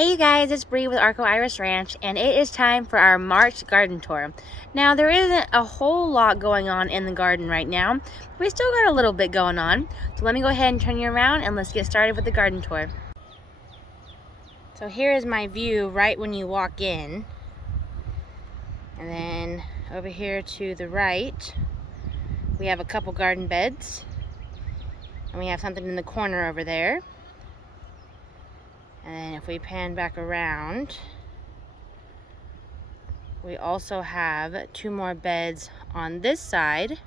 Hey you guys, it's Bree with Arco Ranch, and it is time for our March garden tour. Now, there isn't a whole lot going on in the garden right now, but we still got a little bit going on. So let me go ahead and turn you around and let's get started with the garden tour. So here is my view right when you walk in. And then over here to the right, we have a couple garden beds. And we have something in the corner over there. And then if we pan back around, we also have two more beds on this side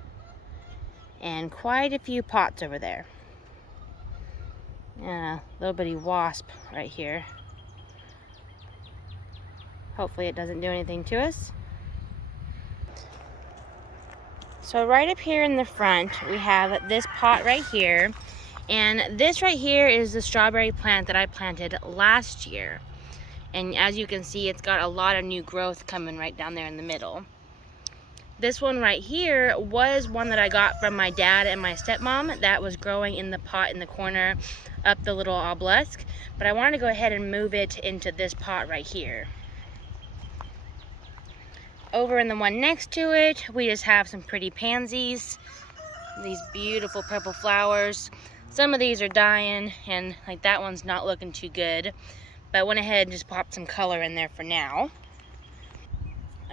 and quite a few pots over there. Yeah, little bitty wasp right here. Hopefully it doesn't do anything to us. So right up here in the front, we have this pot right here. And this right here is the strawberry plant that I planted last year. And as you can see, it's got a lot of new growth coming right down there in the middle. This one right here was one that I got from my dad and my stepmom that was growing in the pot in the corner up the little obelisk. But I wanted to go ahead and move it into this pot right here. Over in the one next to it, we just have some pretty pansies. These beautiful purple flowers. Some of these are dying, and like that one's not looking too good. But I went ahead and just popped some color in there for now.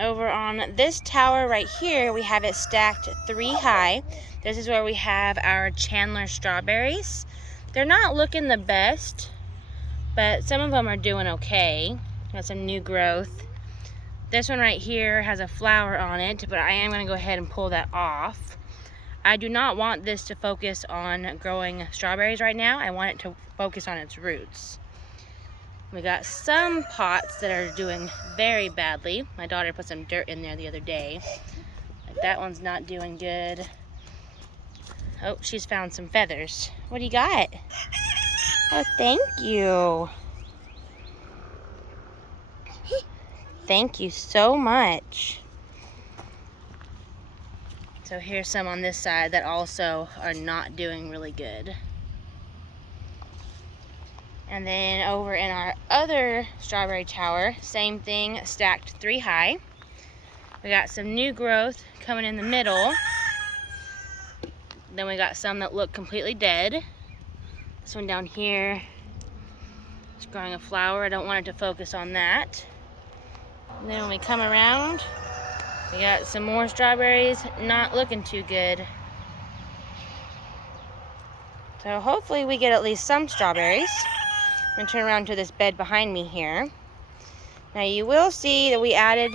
Over on this tower right here, we have it stacked 3 high. This is where we have our Chandler strawberries. They're not looking the best, but some of them are doing okay. Got some new growth. This one right here has a flower on it, but I am going to go ahead and pull that off. I do not want this to focus on growing strawberries right now. I want it to focus on its roots. We got some pots that are doing very badly. My daughter put some dirt in there the other day. Like that one's not doing good. Oh, she's found some feathers. What do you got? Oh, thank you. Thank you so much. So here's some on this side that also are not doing really good. And then over in our other strawberry tower, same thing, stacked 3 high. We got some new growth coming in the middle. Then we got some that look completely dead. This one down here is growing a flower. I don't want it to focus on that. And then when we come around, we got some more strawberries, not looking too good. So hopefully we get at least some strawberries. I'm going to turn around to this bed behind me here. Now you will see that we added...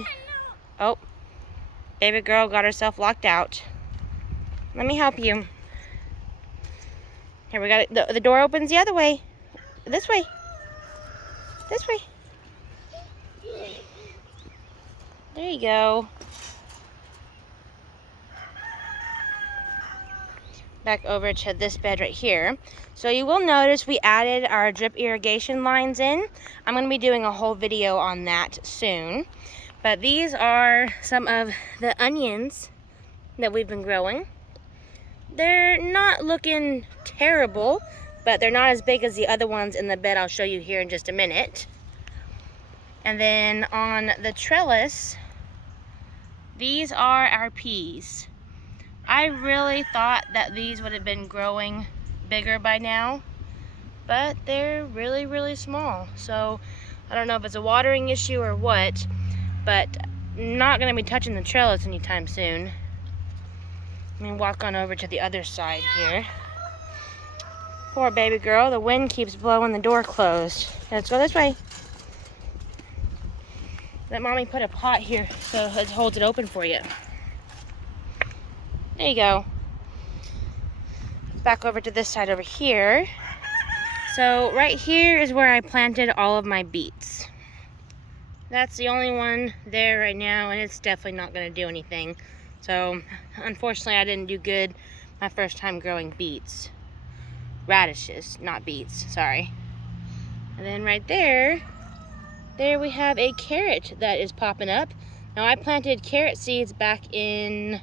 Oh, baby girl got herself locked out. Let me help you. Here we got it. The door opens the other way. This way. This way. There you go. Back over to this bed right here. So you will notice we added our drip irrigation lines in. I'm going to be doing a whole video on that soon. But these are some of the onions that we've been growing. They're not looking terrible, but they're not as big as the other ones in the bed I'll show you here in just a minute. And then on the trellis, these are our peas. I really thought that these would have been growing bigger by now, but they're really, really small. So I don't know if it's a watering issue or what, but I'm not going to be touching the trellis anytime soon. Let me walk on over to the other side here. Poor baby girl, the wind keeps blowing the door closed. Let's go this way. Let mommy put a pot here so it holds it open for you. There you go. Back over to this side over here. So right here is where I planted all of my beets. That's the only one there right now, and it's definitely not going to do anything. So unfortunately I didn't do good my first time growing beets. Radishes, not beets, sorry. And then right there we have a carrot that is popping up. Now I planted carrot seeds back in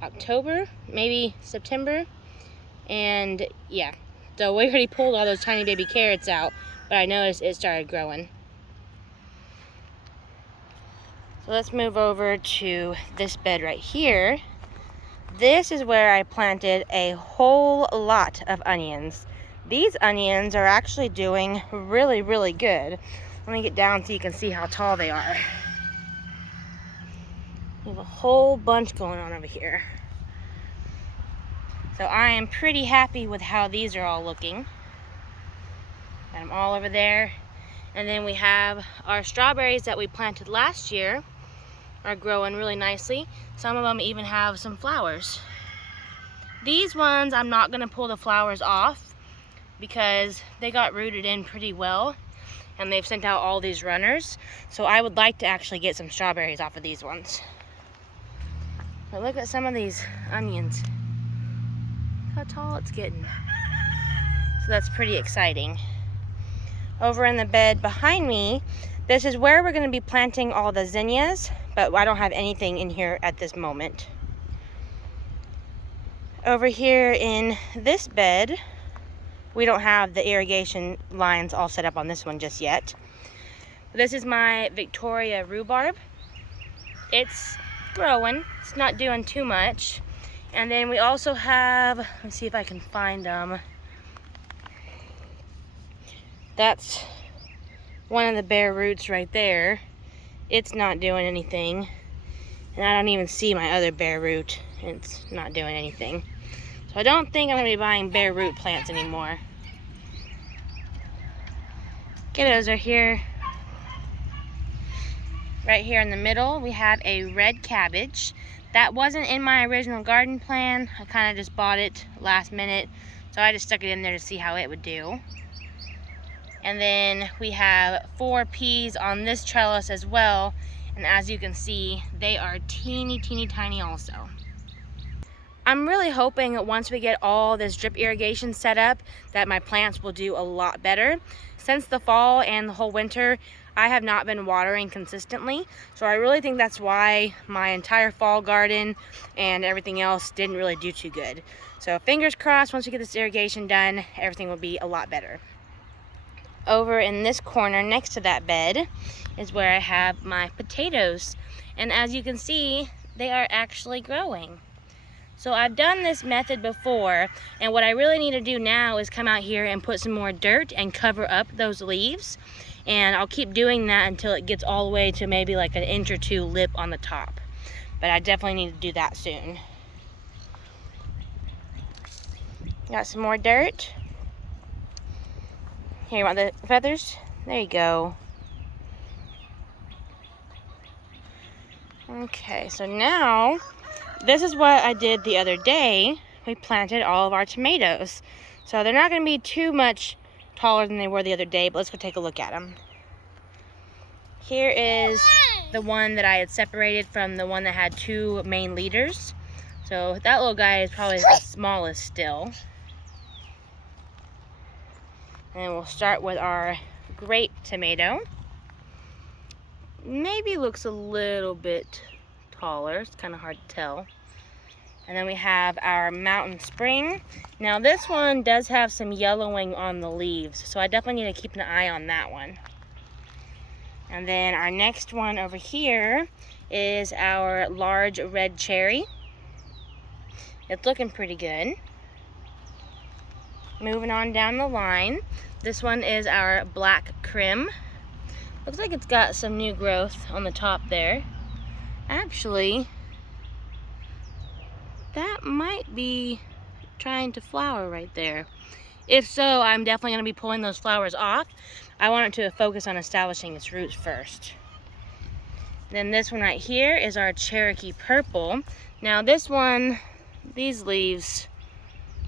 October, maybe September, and yeah, so we already pulled all those tiny baby carrots out, but I noticed it started growing. So let's move over to this bed right here. This is where I planted a whole lot of onions. These onions are actually doing really, really good. Let me get down so you can see how tall they are. We have a whole bunch going on over here. So I am pretty happy with how these are all looking. Got them all over there. And then we have our strawberries that we planted last year are growing really nicely. Some of them even have some flowers. These ones, I'm not gonna pull the flowers off because they got rooted in pretty well and they've sent out all these runners. So I would like to actually get some strawberries off of these ones. But look at some of these onions. Look how tall it's getting. So that's pretty exciting. Over in the bed behind me, this is where we're gonna be planting all the zinnias, but I don't have anything in here at this moment. Over here in this bed, we don't have the irrigation lines all set up on this one just yet. This is my Victoria rhubarb. It's growing, it's not doing too much. And then we also have, let's see if I can find them. That's one of the bare roots right there. It's not doing anything. And I don't even see my other bare root. It's not doing anything. So I don't think I'm gonna be buying bare root plants anymore. Kiddos are here. Right here in the middle, we have a red cabbage. That wasn't in my original garden plan. I kind of just bought it last minute. So I just stuck it in there to see how it would do. And then we have 4 peas on this trellis as well. And as you can see, they are teeny, teeny tiny also. I'm really hoping that once we get all this drip irrigation set up, that my plants will do a lot better. Since the fall and the whole winter, I have not been watering consistently. So I really think that's why my entire fall garden and everything else didn't really do too good. So fingers crossed, once we get this irrigation done, everything will be a lot better. Over in this corner next to that bed is where I have my potatoes. And as you can see, they are actually growing. So I've done this method before, and what I really need to do now is come out here and put some more dirt and cover up those leaves. And I'll keep doing that until it gets all the way to maybe like an inch or 2 lip on the top. But I definitely need to do that soon. Got some more dirt. Here, you want the feathers? There you go. Okay, so now, this is what I did the other day. We planted all of our tomatoes. So they're not going to be too much taller than they were the other day, but let's go take a look at them. Here is the one that I had separated from the one that had 2 main leaders. So that little guy is probably the smallest still. And we'll start with our grape tomato. Maybe looks a little bit taller. It's kind of hard to tell. And then we have our mountain spring. Now this one does have some yellowing on the leaves, so I definitely need to keep an eye on that one. And then our next one over here is our large red cherry. It's looking pretty good. Moving on down the line, this one is our black crim. Looks like it's got some new growth on the top there. Actually, that might be trying to flower right there. If so, I'm definitely going to be pulling those flowers off. I want it to focus on establishing its roots first. Then this one right here is our Cherokee purple. Now this one, these leaves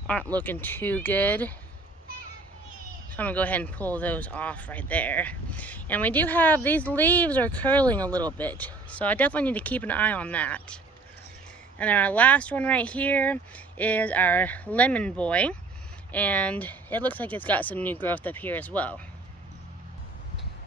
aren't looking too good. So I'm gonna go ahead and pull those off right there. And we do have, these leaves are curling a little bit. So I definitely need to keep an eye on that. And then our last one right here is our lemon boy. And it looks like it's got some new growth up here as well.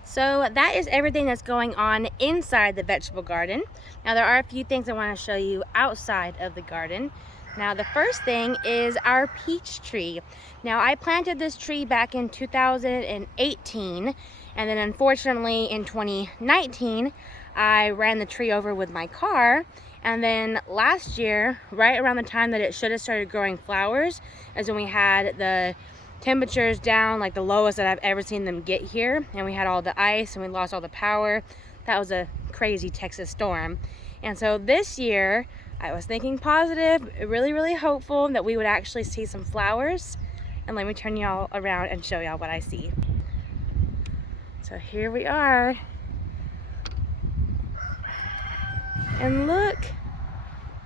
So that is everything that's going on inside the vegetable garden. Now there are a few things I want to show you outside of the garden. Now the first thing is our peach tree. Now I planted this tree back in 2018, and then unfortunately in 2019 I ran the tree over with my car. And then last year, right around the time that it should have started growing flowers, is when we had the temperatures down, like the lowest that I've ever seen them get here. And we had all the ice and we lost all the power. That was a crazy Texas storm. And so this year, I was thinking positive, really hopeful that we would actually see some flowers. And let me turn y'all around and show y'all what I see. So here we are. And look,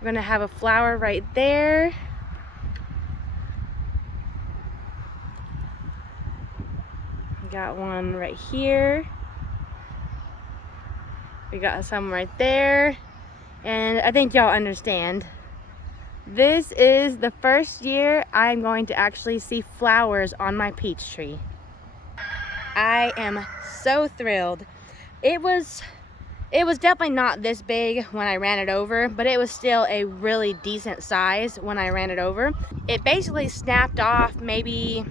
we're gonna have a flower right there. We got one right here. We got some right there. And I think y'all understand. This is the first year I'm going to actually see flowers on my peach tree. I am so thrilled. It was definitely not this big when I ran it over, but it was still a really decent size when I ran it over. It basically snapped off maybe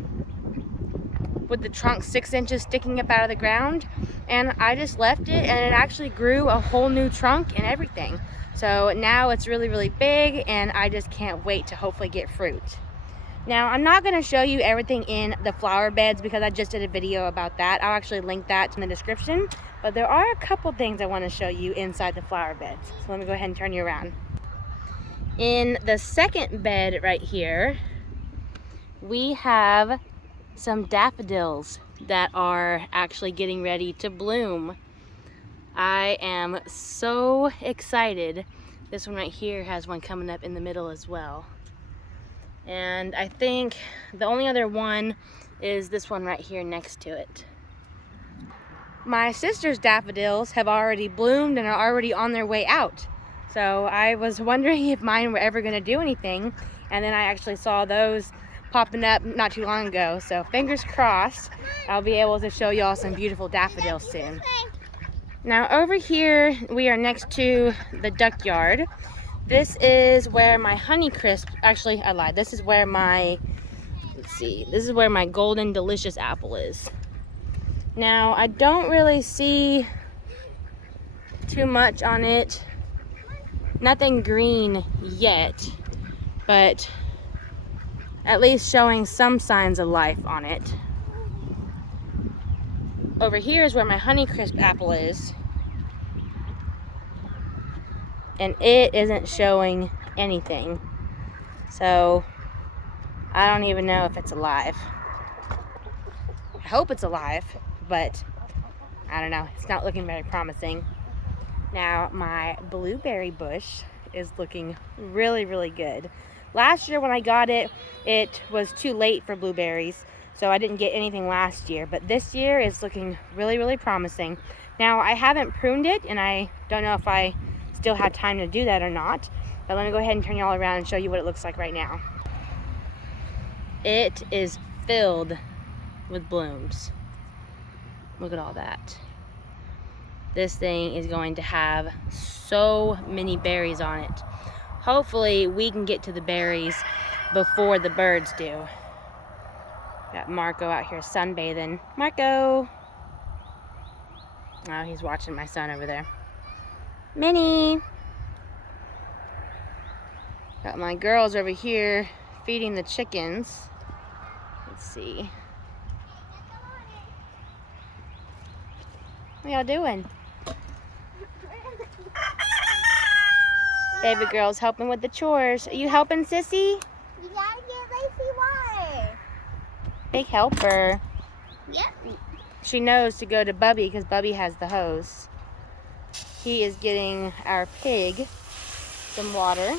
with the trunk 6 inches sticking up out of the ground, and I just left it and it actually grew a whole new trunk and everything. So now it's really big and I just can't wait to hopefully get fruit. Now I'm not going to show you everything in the flower beds because I just did a video about that. I'll actually link that in the description, but there are a couple things I want to show you inside the flower beds. So let me go ahead and turn you around. In the second bed right here, we have some daffodils that are actually getting ready to bloom. I am so excited. This one right here has one coming up in the middle as well. And I think the only other one is this one right here next to it. My sister's daffodils have already bloomed and are already on their way out. So I was wondering if mine were ever gonna do anything. And then I actually saw those popping up not too long ago. So fingers crossed, I'll be able to show y'all some beautiful daffodils soon. Now over here, we are next to the duck yard. This is where my Honeycrisp, actually I lied, this is where my, this is where my Golden Delicious apple is. Now I don't really see too much on it, nothing green yet, but at least showing some signs of life on it. Over here is where my Honeycrisp apple is. And it isn't showing anything. So I don't even know if it's alive. I hope it's alive, but I don't know. It's not looking very promising. Now my blueberry bush is looking really good. Last year when I got it, it was too late for blueberries, so I didn't get anything last year, but this year is looking really promising. Now I haven't pruned it, and I don't know if I still have time to do that or not, but let me go ahead and turn y'all around and show you what it looks like right now. It is filled with blooms. Look at all that. This thing is going to have so many berries on it. Hopefully we can get to the berries before the birds do. Got Marco out here sunbathing. Marco! Oh, he's watching my son over there. Minnie! Got my girls over here feeding the chickens. Let's see. What y'all doing? Baby girl's helping with the chores. Are you helping, Sissy? You gotta get Lacey water. Big helper. Yep. She knows to go to Bubby because Bubby has the hose. He is getting our pig some water.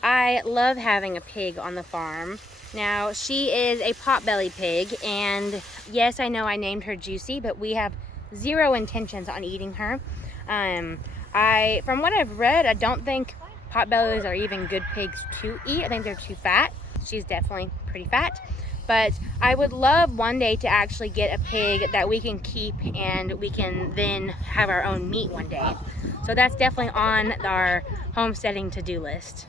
I love having a pig on the farm. Now, she is a potbelly pig, and yes, I know I named her Juicy, but we have zero intentions on eating her. From what I've read, I don't think potbellies are even good pigs to eat. I think they're too fat. She's definitely pretty fat. But I would love one day to actually get a pig that we can keep and we can then have our own meat one day. So that's definitely on our homesteading to-do list.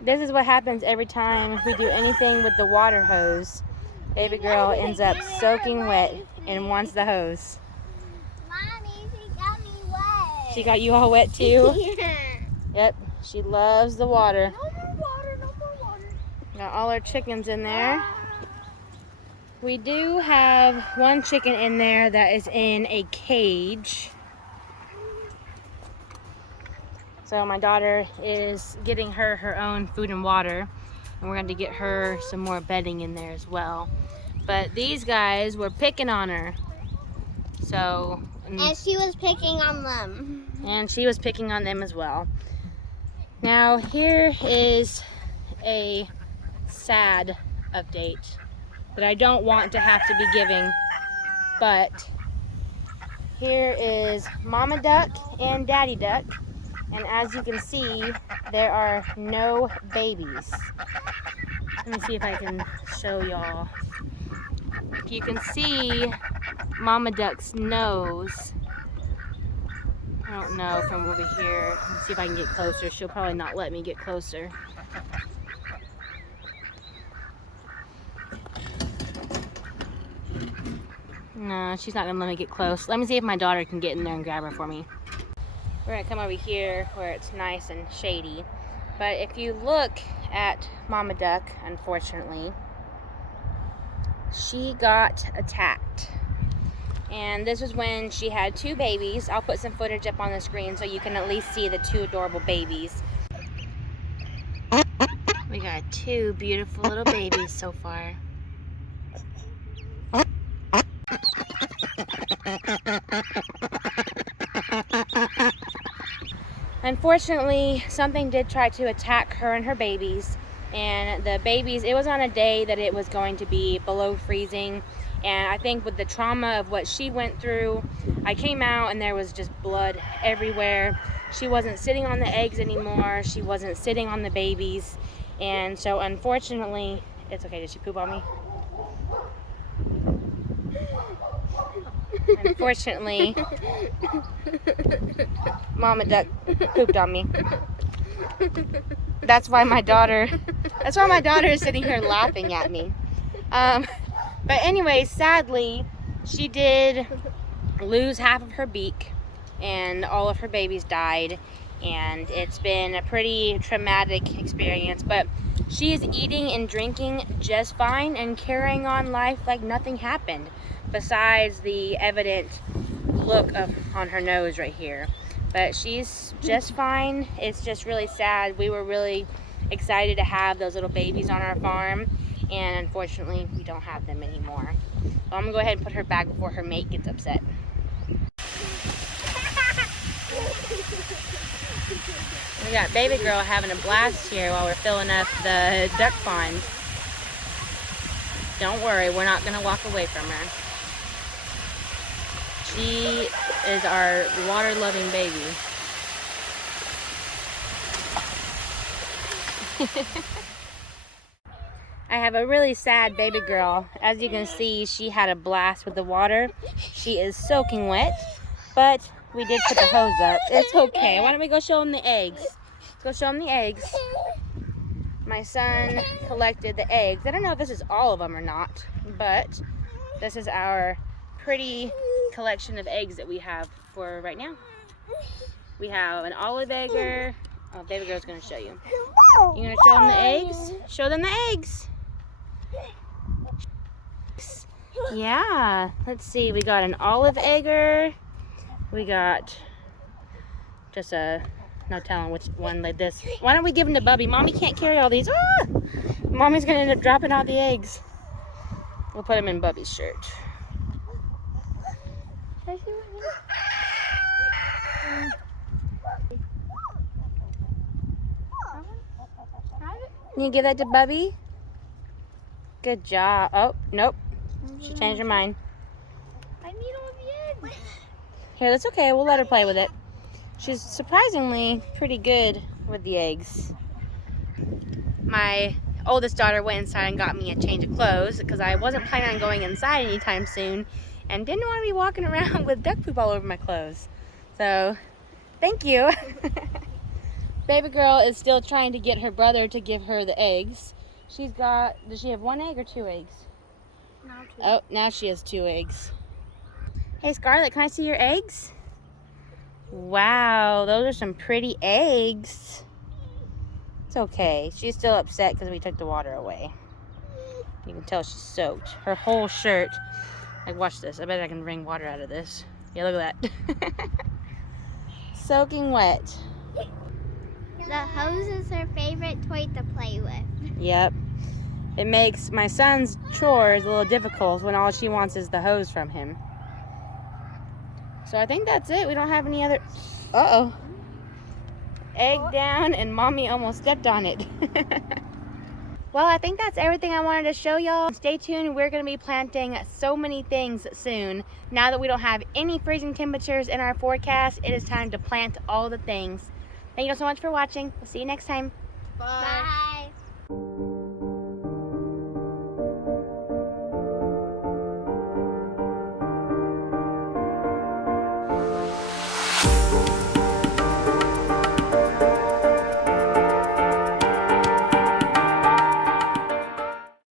This is what happens every time we do anything with the water hose. Baby girl ends up soaking wet and wants the hose. Mommy, she got me wet. she got you all wet too? Yeah. Yep, she loves the water. No more water, no more water. Got all our chickens in there. We do have one chicken in there that is in a cage. So my daughter is getting her own food and water, and we're going to get her some more bedding in there as well. But these guys were picking on her. So And she was picking on them. And she was picking on them as well. Now here is a sad update that I don't want to have to be giving, but here is Mama Duck and Daddy Duck, and as you can see, there are no babies. Let me see if I can show y'all. If you can see Mama Duck's nose, I don't know from over here. Let's see if I can get closer. She'll probably not let me get closer. No, she's not gonna let me get close. Let me see if my daughter can get in there and grab her for me. We're gonna come over here where it's nice and shady. But if you look at Mama Duck, unfortunately, she got attacked. And this was when she had 2 babies. I'll put some footage up on the screen so you can at least see the 2 adorable babies. We got 2 beautiful little babies so far. Unfortunately, something did try to attack her and her babies. And the babies, it was on a day that it was going to be below freezing. And I think with the trauma of what she went through, I came out and there was just blood everywhere. She wasn't sitting on the eggs anymore. She wasn't sitting on the babies. And so unfortunately, it's okay. Did she poop on me? Unfortunately, Mama Duck pooped on me. That's why my daughter is sitting here laughing at me. But anyway, sadly, she did lose half of her beak and all of her babies died, and it's been a pretty traumatic experience, but she is eating and drinking just fine and carrying on life like nothing happened, besides the evident look on her nose right here. But she's just fine. It's just really sad. We were really excited to have those little babies on our farm, and unfortunately we don't have them anymore. So I'm gonna go ahead and put her back before her mate gets upset. We got baby girl having a blast here while we're filling up the duck pond. Don't worry, we're not gonna walk away from her. She is our water-loving baby. I have a really sad baby girl. As you can see, she had a blast with the water. She is soaking wet, but we did put the hose up. It's okay. Why don't we go show them the eggs? Let's go show them the eggs. My son collected the eggs. I don't know if this is all of them or not, but this is our pretty collection of eggs that we have for right now. We have an olive egger. Oh, baby girl's gonna show you. You gonna show them the eggs? Show them the eggs. Yeah, let's see. We got an olive egger. We got just no telling which one like this. Why don't we give them to Bubby? Mommy can't carry all these. Ah! Mommy's gonna end up dropping all the eggs. We'll put them in Bubby's shirt. Can you give that to Bubby? Good job. Oh, nope. She changed her mind. I need all the eggs. Here, that's okay. We'll let her play with it. She's surprisingly pretty good with the eggs. My oldest daughter went inside and got me a change of clothes because I wasn't planning on going inside anytime soon and didn't want to be walking around with duck poop all over my clothes. So, thank you. Baby girl is still trying to get her brother to give her the eggs. She's got, does she have 1 egg or 2 eggs? No, 2. Oh, now she has 2 eggs. Hey Scarlett, can I see your eggs? Wow, those are some pretty eggs. It's okay. She's still upset because we took the water away. You can tell she's soaked. Her whole shirt. Like, watch this. I bet I can wring water out of this. Yeah, look at that. Soaking wet. The hose is her favorite toy to play with. Yep. It makes my son's chores a little difficult when all she wants is the hose from him. So I think that's it. We don't have any other... Uh-oh. Egg down and Mommy almost stepped on it. Well, I think that's everything I wanted to show y'all. Stay tuned. We're going to be planting so many things soon. Now that we don't have any freezing temperatures in our forecast, it is time to plant all the things. Thank you so much for watching. We'll see you next time. Bye.